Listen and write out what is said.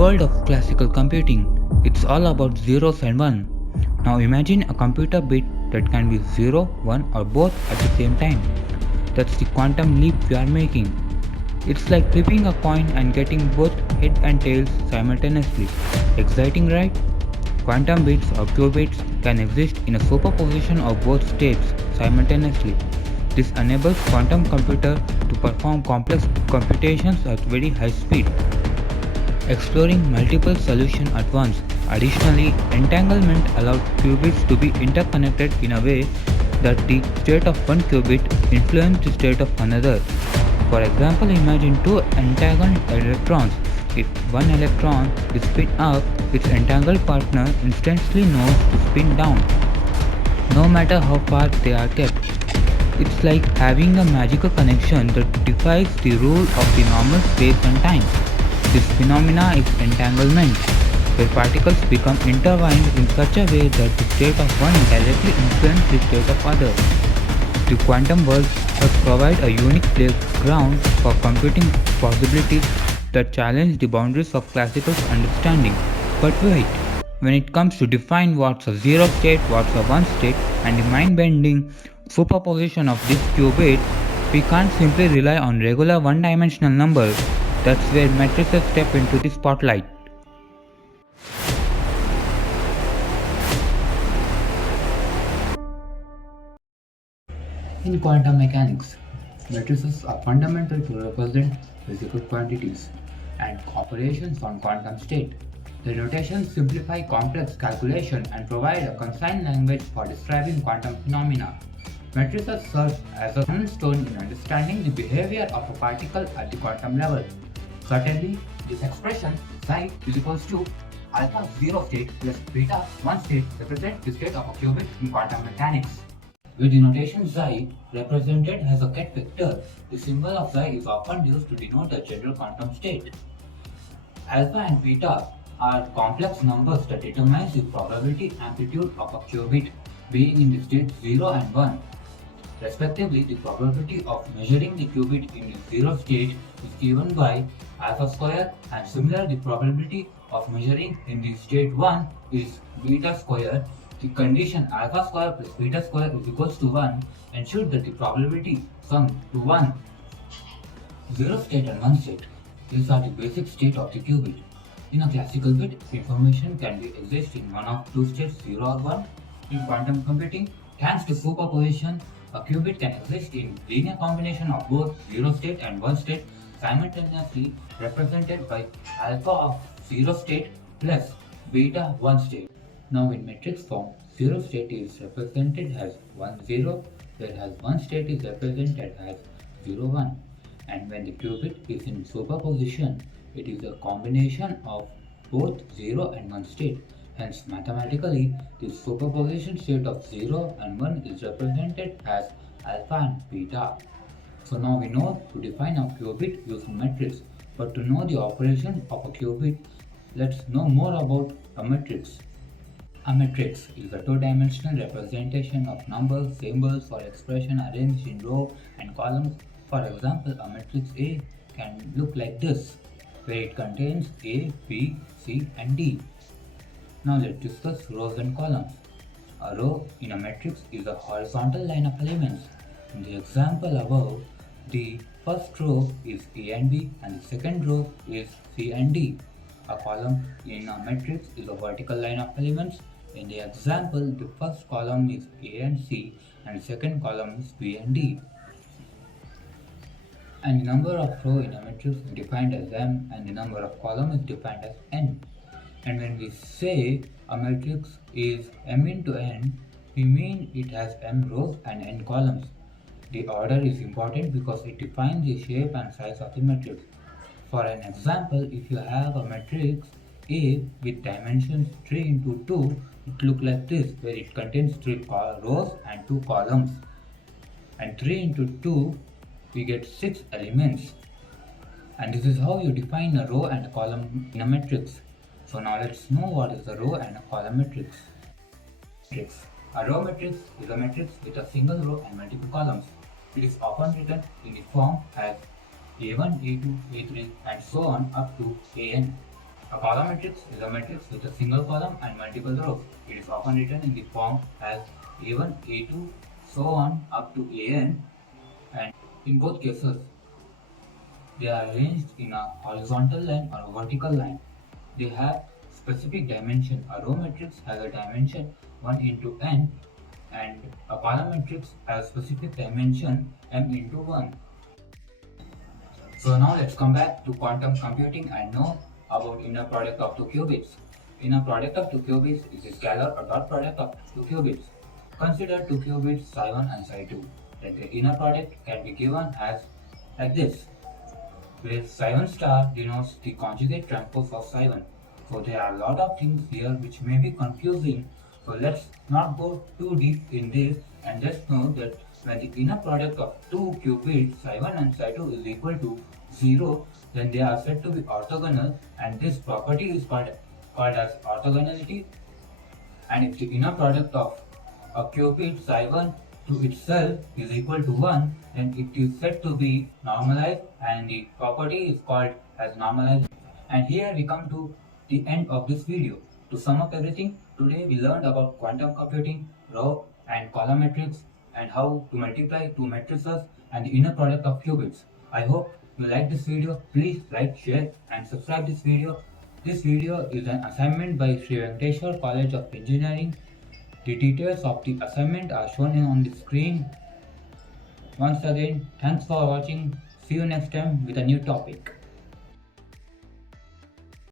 world of classical computing, it's all about zeros and one. Now imagine a computer bit that can be 0, 1 or both at the same time. That's the quantum leap we are making. It's like flipping a coin and getting both head and tails simultaneously. Exciting, right? Quantum bits or qubits can exist in a superposition of both states simultaneously. This enables quantum computer to perform complex computations at very high speed, exploring multiple solutions at once. Additionally, entanglement allows qubits to be interconnected in a way that the state of one qubit influences the state of another. For example, imagine two entangled electrons. If one electron is spin up, its entangled partner instantly knows to spin down, no matter how far they are kept. It's like having a magical connection that defies the rule of the normal space and time. This phenomena is entanglement, where particles become intertwined in such a way that the state of one directly influences the state of other. The quantum world has provided a unique playground for computing possibilities that challenge the boundaries of classical understanding. But wait, when it comes to define what's a zero state, what's a one state, and the mind-bending superposition of these qubits, we can't simply rely on regular one-dimensional numbers. That's where matrices step into the spotlight. In quantum mechanics, matrices are fundamental to represent physical quantities and operations on quantum state. The notations simplify complex calculation and provide a concise language for describing quantum phenomena. Matrices serve as a cornerstone in understanding the behavior of a particle at the quantum level. Certainly, this expression psi is equals to alpha 0 state plus beta 1 state represents the state of a qubit in quantum mechanics. With the notation psi represented as a ket vector, the symbol of psi is often used to denote a general quantum state. Alpha and beta are complex numbers that determine the probability amplitude of a qubit being in the state 0 and 1. Respectively, the probability of measuring the qubit in the 0 state is given by alpha square, and similarly the probability of measuring in the state 1 is beta square. The condition alpha square plus beta square is equals to 1 ensures that the probability sum to 1. 0 state and 1 state. These are the basic state of the qubit. In a classical bit, information can be exist in one of two states 0 or 1. In quantum computing, thanks to superposition, a qubit can exist in linear combination of both 0 state and 1 state simultaneously, represented by alpha of 0 state plus beta 1 state. Now in matrix form, 0 state is represented as 1 0, whereas 1 state is represented as 0 1. And when the qubit is in superposition, it is a combination of both 0 and 1 state. Hence, mathematically, the superposition state of 0 and 1 is represented as alpha and beta. So now we know to define a qubit using matrix. But to know the operation of a qubit, let's know more about a matrix. A matrix is a two-dimensional representation of numbers, symbols, or expression arranged in rows and columns. For example, a matrix A can look like this, where it contains A, B, C, and D. Now let's discuss rows and columns. A row in a matrix is a horizontal line of elements. In the example above, the first row is A and B and the second row is C and D. A column in a matrix is a vertical line of elements. In the example, the first column is A and C and the second column is B and D. And the number of rows in a matrix is defined as M and the number of columns is defined as N. And when we say a matrix is M into N, we mean it has M rows and N columns. The order is important because it defines the shape and size of the matrix. For an example, if you have a matrix A with dimensions 3 into 2, it looks like this, where it contains 3 rows and 2 columns. And 3 into 2, we get 6 elements. And this is how you define a row and a column in a matrix. So now let's know what is a row and a column matrix. A row matrix is a matrix with a single row and multiple columns. It is often written in the form as A1, A2, A3 and so on up to AN. A column matrix is a matrix with a single column and multiple rows. It is often written in the form as A1, A2, so on up to AN, and in both cases they are arranged in a horizontal line or a vertical line. They have specific dimension. A row matrix has a dimension 1 into n, and a column matrix has specific dimension m into 1. So now let's come back to quantum computing and know about inner product of two qubits. Inner product of two qubits is a scalar or dot product of two qubits. Consider two qubits psi1 and psi2. Then the inner product can be given as like this, where psi1 star denotes the conjugate transpose of psi1. So there are a lot of things here which may be confusing. So let's not go too deep in this, and just know that when the inner product of two qubits psi1 and psi2 is equal to 0, then they are said to be orthogonal, and this property is called as orthogonality. And if the inner product of a qubit psi1 to itself is equal to 1, then it is said to be normalized, and the property is called as normalized. And here we come to the end of this video. To sum up everything, today we learned about quantum computing, row and column matrix, and how to multiply two matrices and the inner product of qubits. I hope you like this video. Please like, share and subscribe this video. This video is an assignment by Sri Venkateshwar College of Engineering. The details of the assignment are shown on the screen. Once again, thanks for watching. See you next time with a new topic.